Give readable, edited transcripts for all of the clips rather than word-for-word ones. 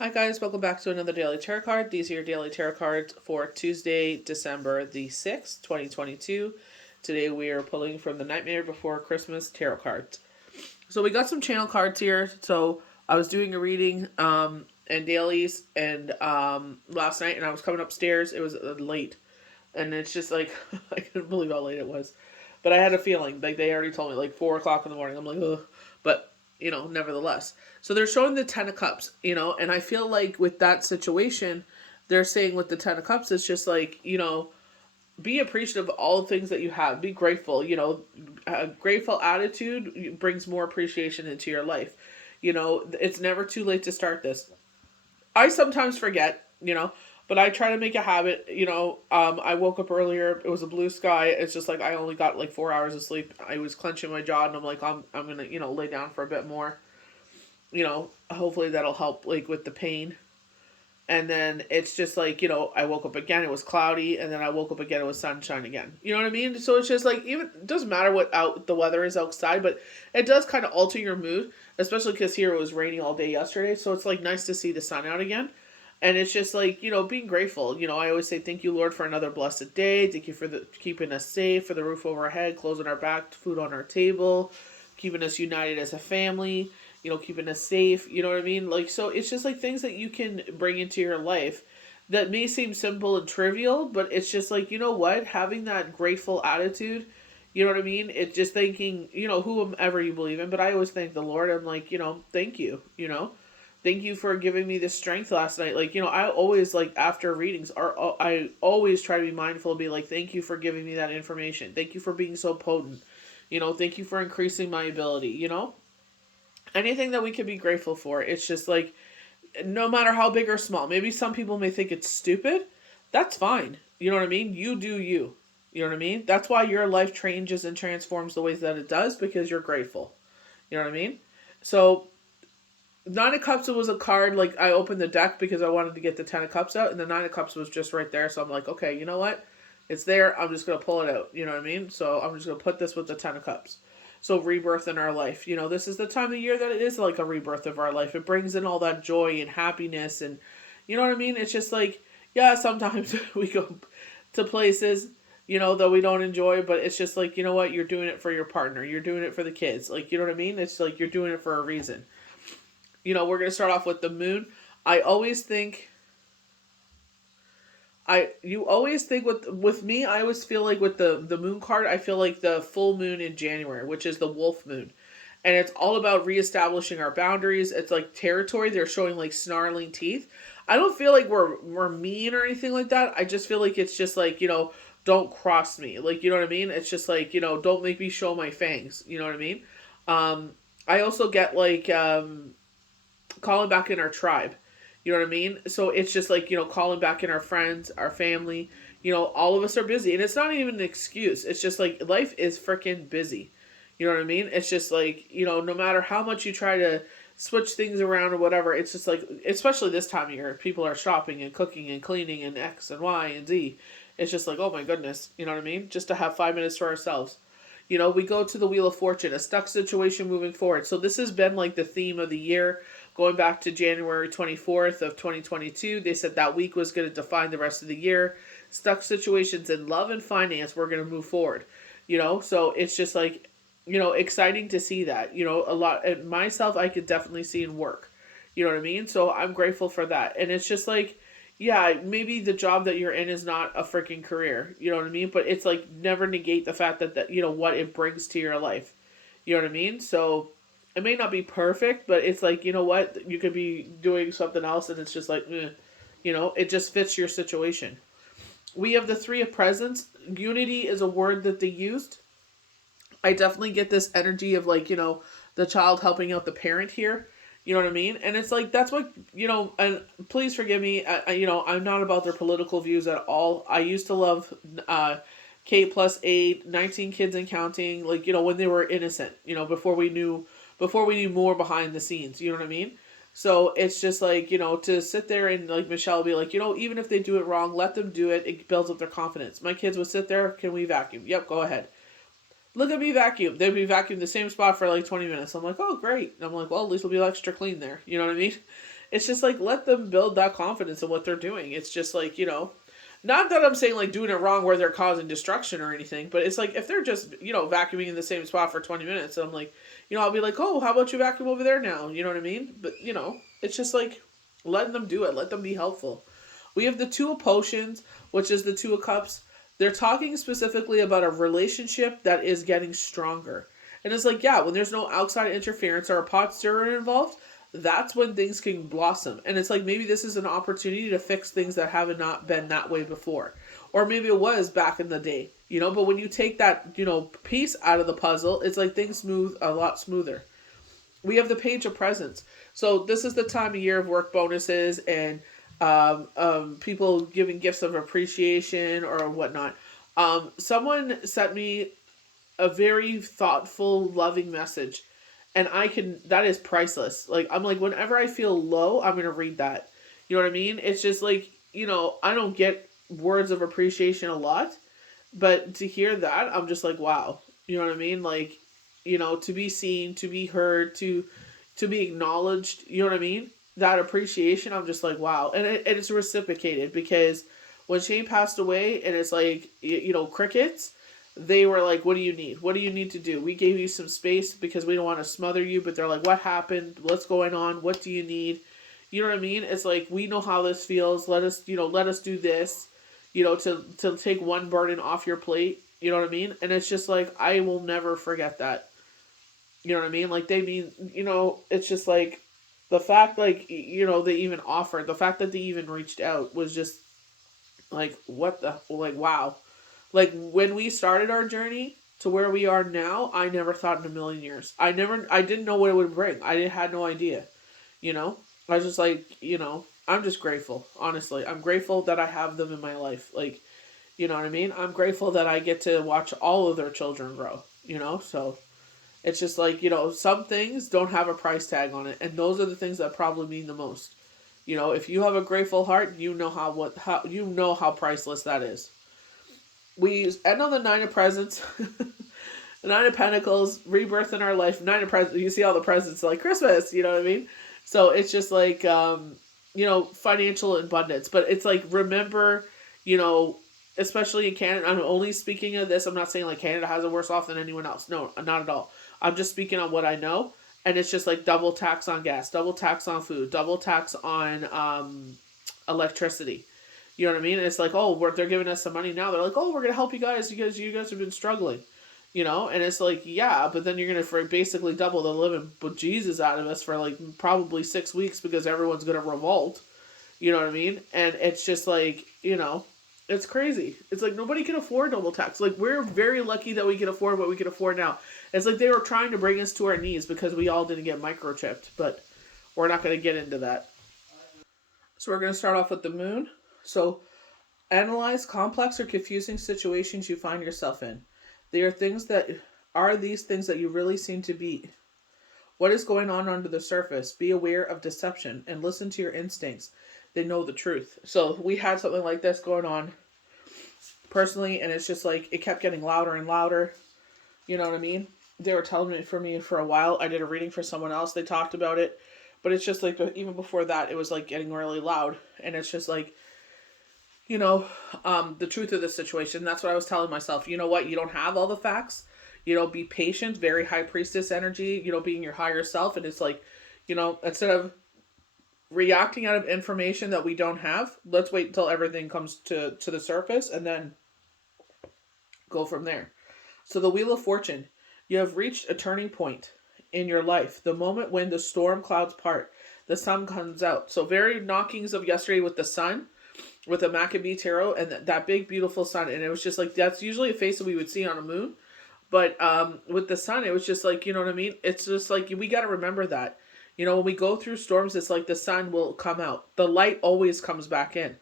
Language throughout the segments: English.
Hi guys, welcome back to another Daily Tarot card. These are your Daily Tarot cards for Tuesday, December the 6th, 2022. Today we are pulling from the Nightmare Before Christmas Tarot cards. So we got some channel cards here. So I was doing a reading and dailies and last night, and I was coming upstairs. It was late. And it's just like, I couldn't believe how late it was. But I had a feeling, like they already told me, like 4 o'clock in the morning. I'm like, ugh. But, nevertheless. So they're showing the Ten of Cups, and I feel like with that situation, they're saying with the Ten of Cups, it's just like, be appreciative of all the things that you have. Be grateful. A grateful attitude brings more appreciation into your life. It's never too late to start this. I sometimes forget, but I try to make a habit. I woke up earlier. It was a blue sky. It's just like I only got like 4 hours of sleep. I was clenching my jaw, and I'm like, I'm gonna lay down for a bit more. Hopefully that'll help like with the pain. And then it's just like, I woke up again, it was cloudy, and then I woke up again, it was sunshine again. You know what I mean? So it's just like, even, it doesn't matter what out the weather is outside, but it does kind of alter your mood, especially because here it was raining all day yesterday. So it's like nice to see the sun out again. And it's just like, being grateful. I always say, thank you, Lord, for another blessed day. Thank you for keeping us safe, for the roof over our head, clothes on our back, food on our table, keeping us united as a family, keeping us safe. You know what I mean? Like, so it's just like things that you can bring into your life that may seem simple and trivial, but it's just like, you know what? Having that grateful attitude, you know what I mean? It's just thanking, whomever you believe in, but I always thank the Lord. I'm like, thank you, thank you for giving me the strength last night. Like, I always, like, after readings, I always try to be mindful, be like, thank you for giving me that information. Thank you for being so potent. Thank you for increasing my ability, anything that we can be grateful for. It's just like, no matter how big or small, maybe some people may think it's stupid. That's fine. You know what I mean? You do you. You know what I mean? That's why your life changes and transforms the ways that it does, because you're grateful. You know what I mean? So, Nine of Cups was a card, like, I opened the deck because I wanted to get the Ten of Cups out, and the Nine of Cups was just right there. So I'm like, okay, you know what? It's there. I'm just going to pull it out. You know what I mean? So I'm just going to put this with the Ten of Cups. So rebirth in our life. This is the time of year that it is like a rebirth of our life. It brings in all that joy and happiness, and you know what I mean? It's just like, yeah, sometimes we go to places, that we don't enjoy, but it's just like, you know what? You're doing it for your partner. You're doing it for the kids. Like, you know what I mean? It's like you're doing it for a reason. We're going to start off with the moon. I always think you always think with me, I always feel like with the moon card, I feel like the full moon in January, which is the wolf moon. And it's all about reestablishing our boundaries. It's like territory. They're showing like snarling teeth. I don't feel like we're mean or anything like that. I just feel like it's just like, don't cross me. Like, you know what I mean? It's just like, don't make me show my fangs. You know what I mean? I also get like calling back in our tribe. You know what I mean? So it's just like, calling back in our friends, our family. All of us are busy. And it's not even an excuse. It's just like life is freaking busy. You know what I mean? It's just like, no matter how much you try to switch things around or whatever, it's just like, especially this time of year, people are shopping and cooking and cleaning and X and Y and Z. It's just like, oh my goodness. You know what I mean? Just to have 5 minutes to ourselves. We go to the Wheel of Fortune, a stuck situation moving forward. So this has been like the theme of the year. Going back to January 24th of 2022, they said that week was going to define the rest of the year. Stuck situations in love and finance, we're going to move forward. So it's just like, exciting to see that. A lot, and myself, I could definitely see in work. You know what I mean? So I'm grateful for that. And it's just like, yeah, maybe the job that you're in is not a freaking career. You know what I mean? But it's like, never negate the fact that what it brings to your life. You know what I mean? So it may not be perfect, but it's like, what? You could be doing something else and it's just like, it just fits your situation. We have the Three of Presents. Unity is a word that they used. I definitely get this energy of like, the child helping out the parent here. You know what I mean? And it's like, that's what, and please forgive me, I'm not about their political views at all. I used to love K plus 8, 19 kids and counting, like, when they were innocent, before we knew more behind the scenes, you know what I mean? So it's just like, to sit there and like Michelle be like, even if they do it wrong, let them do it. It builds up their confidence. My kids would sit there, can we vacuum? Yep, go ahead. Look at me vacuum. They'd be vacuuming the same spot for like 20 minutes. I'm like, oh, great. And I'm like, well, at least it'll be extra clean there. You know what I mean? it's just like, let them build that confidence in what they're doing. It's just like, not that I'm saying like doing it wrong where they're causing destruction or anything, but it's like if they're just, vacuuming in the same spot for 20 minutes, I'm like, I'll be like, oh, how about you vacuum over there now? You know what I mean? But, it's just like letting them do it. Let them be helpful. We have the Two of Potions, which is the Two of Cups. They're talking specifically about a relationship that is getting stronger. And it's like, yeah, when there's no outside interference or a pot stirrer involved, that's when things can blossom. And it's like, maybe this is an opportunity to fix things that haven't not been that way before. Or maybe it was back in the day, but when you take that, piece out of the puzzle, it's like things move a lot smoother. We have the Page of Presents. So this is the time of year of work bonuses and people giving gifts of appreciation or whatnot. Someone sent me a very thoughtful, loving message. And that is priceless. Like, I'm like, whenever I feel low, I'm going to read that. You know what I mean? It's just like, I don't get words of appreciation a lot, but to hear that, I'm just like, wow. You know what I mean? Like, to be seen, to be heard, to be acknowledged, you know what I mean? That appreciation, I'm just like, wow. And it's reciprocated because when Shane passed away and it's like, crickets, they were like, what do you need? What do you need to do? We gave you some space because we don't want to smother you, but they're like, what happened? What's going on? What do you need? You know what I mean? It's like, we know how this feels. Let us do this, to take one burden off your plate. You know what I mean? And it's just like, I will never forget that. You know what I mean? Like, they mean, it's just like, the fact, like, they even offered, the fact that they even reached out was just like, wow. Like, when we started our journey to where we are now, I never thought in a million years. I didn't know what it would bring. I had no idea, I was just like, I'm just grateful, honestly. I'm grateful that I have them in my life. Like, you know what I mean? I'm grateful that I get to watch all of their children grow, so it's just like, some things don't have a price tag on it. And those are the things that probably mean the most. If you have a grateful heart, how priceless that is. We end on the Nine of Presents. The Nine of Pentacles, rebirth in our life. Nine of Presents, you see all the presents like Christmas, you know what I mean? So it's just like, financial abundance. But it's like, remember, especially in Canada, I'm only speaking of this. I'm not saying like Canada has it worse off than anyone else. No, not at all. I'm just speaking on what I know. And it's just like double tax on gas, double tax on food, double tax on electricity. You know what I mean? It's like, oh, they're giving us some money now. They're like, oh, we're going to help you guys because you guys have been struggling. And it's like, yeah, but then you're going to basically double the living bejesus out of us for like probably 6 weeks because everyone's going to revolt. You know what I mean? And it's just like, it's crazy. It's like nobody can afford double tax. Like, we're very lucky that we can afford what we can afford now. It's like they were trying to bring us to our knees because we all didn't get microchipped, but we're not going to get into that. So we're going to start off with the moon. So, analyze complex or confusing situations you find yourself in. Are these things that you really seem to be? What is going on under the surface? Be aware of deception and listen to your instincts. They know the truth. So we had something like this going on personally, and it's just like it kept getting louder and louder. You know what I mean? They were telling me for a while. I did a reading for someone else. They talked about it, but it's just like even before that, it was like getting really loud, and it's just like, the truth of the situation. That's what I was telling myself. You know what? You don't have all the facts. Be patient. Very high priestess energy. Being your higher self, and it's like, instead of reacting out of information that we don't have, let's wait until everything comes to the surface and then go from there. So the Wheel of Fortune, you have reached a turning point in your life. The moment when the storm clouds part, the sun comes out. So very knockings of yesterday with the sun, with the Maccabee Tarot and that big beautiful sun. And it was just like, that's usually a face that we would see on a moon. But with the sun, it was just like, you know what I mean? It's just like, we got to remember that. When we go through storms, it's like the sun will come out. The light always comes back in.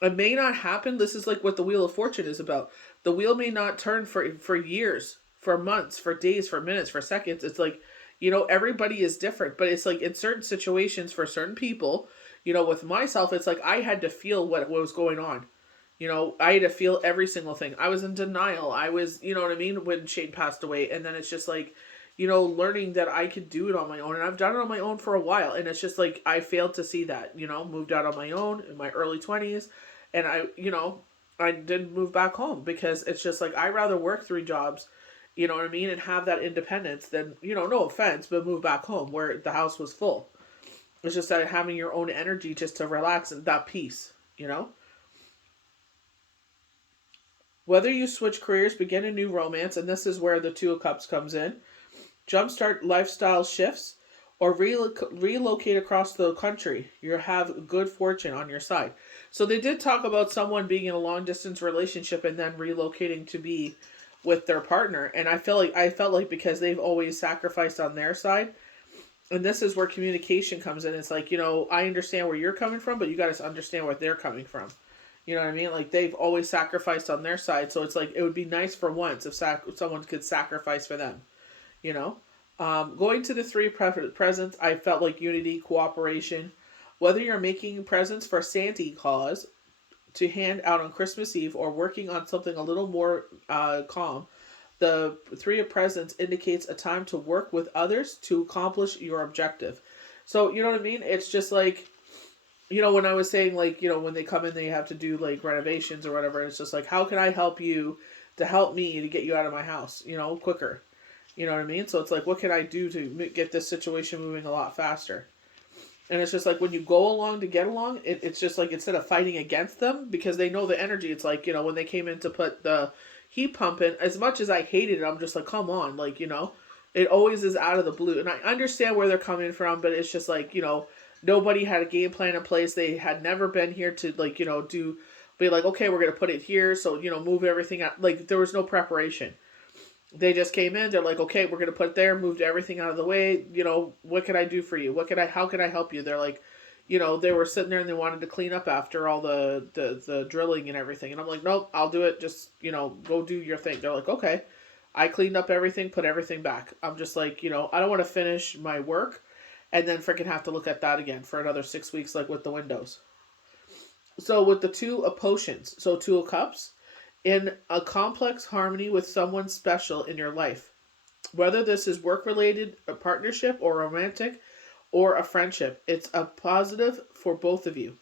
It may not happen. This is like what the Wheel of Fortune is about. The wheel may not turn for years, for months, for days, for minutes, for seconds. It's like, everybody is different. But it's like in certain situations for certain people, with myself, it's like I had to feel what was going on. I had to feel every single thing. I was in denial. I was, you know what I mean, when Shane passed away. And then it's just like, learning that I could do it on my own. And I've done it on my own for a while. And it's just like, I failed to see that, moved out on my own in my early 20s. And I didn't move back home because it's just like, I rather work 3 jobs, you know what I mean? And have that independence than, no offense, but move back home where the house was full. It's just that having your own energy just to relax and that peace. Whether you switch careers, begin a new romance, and this is where the Two of Cups comes in, jumpstart lifestyle shifts, or relocate across the country, you have good fortune on your side. So they did talk about someone being in a long distance relationship and then relocating to be with their partner. And I felt like because they've always sacrificed on their side, and this is where communication comes in. It's like, I understand where you're coming from, but you got to understand where they're coming from. You know what I mean? Like, they've always sacrificed on their side. So it's like, it would be nice for once if someone could sacrifice for them, Going to the 3 presents, I felt like unity, cooperation. Whether you're making presents for Santa Claus to hand out on Christmas Eve or working on something a little more calm, the 3 of presents indicates a time to work with others to accomplish your objective. So, you know what I mean? It's just like, when I was saying, like, when they come in, they have to do, like, renovations or whatever. It's just like, how can I help you to help me to get you out of my house, quicker? You know what I mean? So it's like, what can I do to get this situation moving a lot faster? And it's just like, when you go along to get along, it's just like, instead of fighting against them, because they know the energy, it's like, when they came in to put the heat pump in, as much as I hated it, I'm just like, come on, like, it always is out of the blue. And I understand where they're coming from, but it's just like, nobody had a game plan in place. They had never been here to, like, be like, okay, we're going to put it here. So, move everything out. Like, there was no preparation. They just came in. They're like, okay, we're going to put it there, moved everything out of the way. What can I do for you? How can I help you? They're like, they were sitting there and they wanted to clean up after all the drilling and everything. And I'm like, nope, I'll do it. Just, go do your thing. They're like, okay. I cleaned up everything, put everything back. I'm just like, I don't want to finish my work and then freaking have to look at that again for another 6 weeks, like with the windows. So with the 2 of potions, so 2 of cups, in a complex harmony with someone special in your life. Whether this is work-related, a partnership, or romantic, or a friendship, it's a positive for both of you.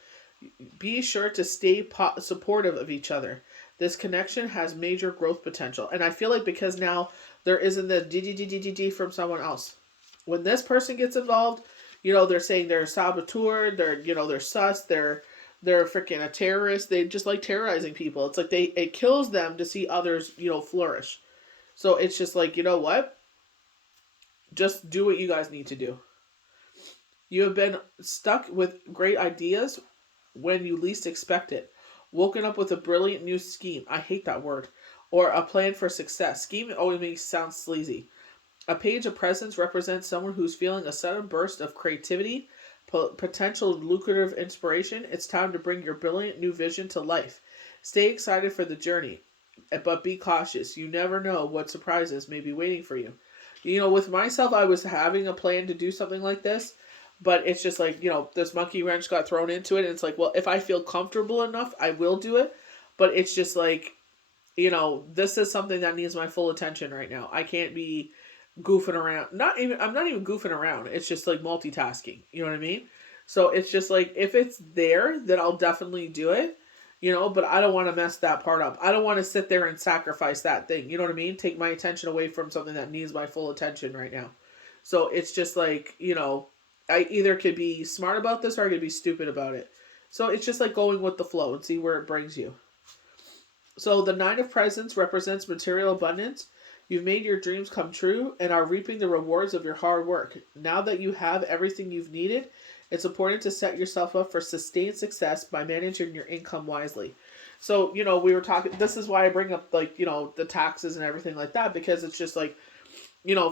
Be sure to stay supportive of each other. This connection has major growth potential. And I feel like because now there isn't the D from someone else. When this person gets involved, they're saying they're a saboteur, they're sus, they're freaking a terrorist. They just like terrorizing people. It's like it kills them to see others, flourish. So it's just like, you know what? Just do what you guys need to do. You have been stuck with great ideas when you least expect it. Woken up with a brilliant new scheme. I hate that word. Or a plan for success. Scheme always makes it sound sleazy. A page of presents represents someone who's feeling a sudden burst of creativity, potential lucrative inspiration. It's time to bring your brilliant new vision to life. Stay excited for the journey, but be cautious. You never know what surprises may be waiting for you. With myself, I was having a plan to do something like this, but it's just like, this monkey wrench got thrown into it, and it's like, well, if I feel comfortable enough, I will do it. But it's just like, this is something that needs my full attention right now. I can't be goofing around. I'm not even goofing around. It's just like multitasking. You know what I mean? So it's just like, if it's there, then I'll definitely do it. But I don't want to mess that part up. I don't want to sit there and sacrifice that thing. You know what I mean? Take my attention away from something that needs my full attention right now. So it's just like, I either could be smart about this or I could be stupid about it. So it's just like going with the flow and see where it brings you. So the 9 of Presents represents material abundance. You've made your dreams come true and are reaping the rewards of your hard work. Now that you have everything you've needed, it's important to set yourself up for sustained success by managing your income wisely. So, we were talking, this is why I bring up, like, the taxes and everything like that, because it's just like,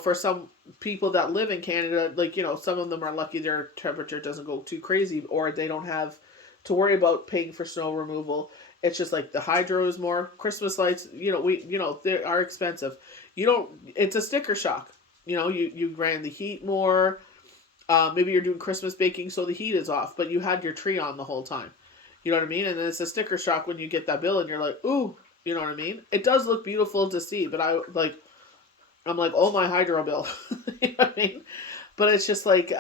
for some people that live in Canada, like, some of them are lucky their temperature doesn't go too crazy, or they don't have to worry about paying for snow removal. It's just like the hydro is more. Christmas lights, they are expensive. It's a sticker shock. You ran the heat more. Maybe you're doing Christmas baking, so the heat is off, but you had your tree on the whole time. You know what I mean? And then it's a sticker shock when you get that bill and you're like, ooh, you know what I mean? It does look beautiful to see, but I'm like, oh, my hydro bill. You know what I mean? But it's just like,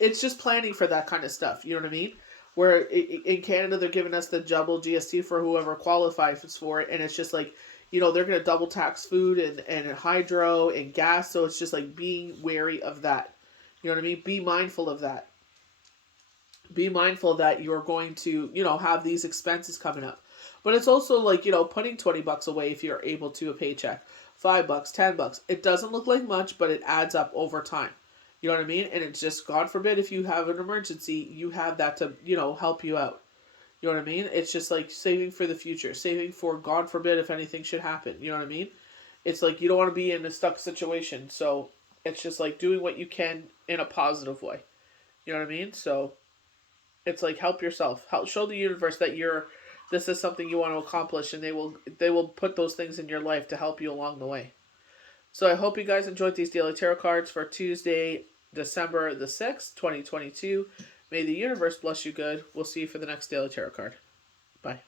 it's just planning for that kind of stuff. You know what I mean? Where in Canada, they're giving us the double GST for whoever qualifies for it. And it's just like, they're going to double tax food and hydro and gas. So it's just like being wary of that. You know what I mean? Be mindful of that. Be mindful that you're going to, have these expenses coming up. But it's also like, putting $20 away if you're able to a paycheck. $5, $10. It doesn't look like much, but it adds up over time. You know what I mean? And it's just, God forbid, if you have an emergency, you have that to, help you out. You know what I mean? It's just like saving for the future, saving for, God forbid, if anything should happen. You know what I mean? It's like you don't want to be in a stuck situation. So it's just like doing what you can in a positive way. You know what I mean? So it's like help yourself. Help show the universe that this is something you want to accomplish, and they will put those things in your life to help you along the way. So I hope you guys enjoyed these daily tarot cards for Tuesday, December the 6th, 2022. May the universe bless you good. We'll see you for the next daily tarot card. Bye.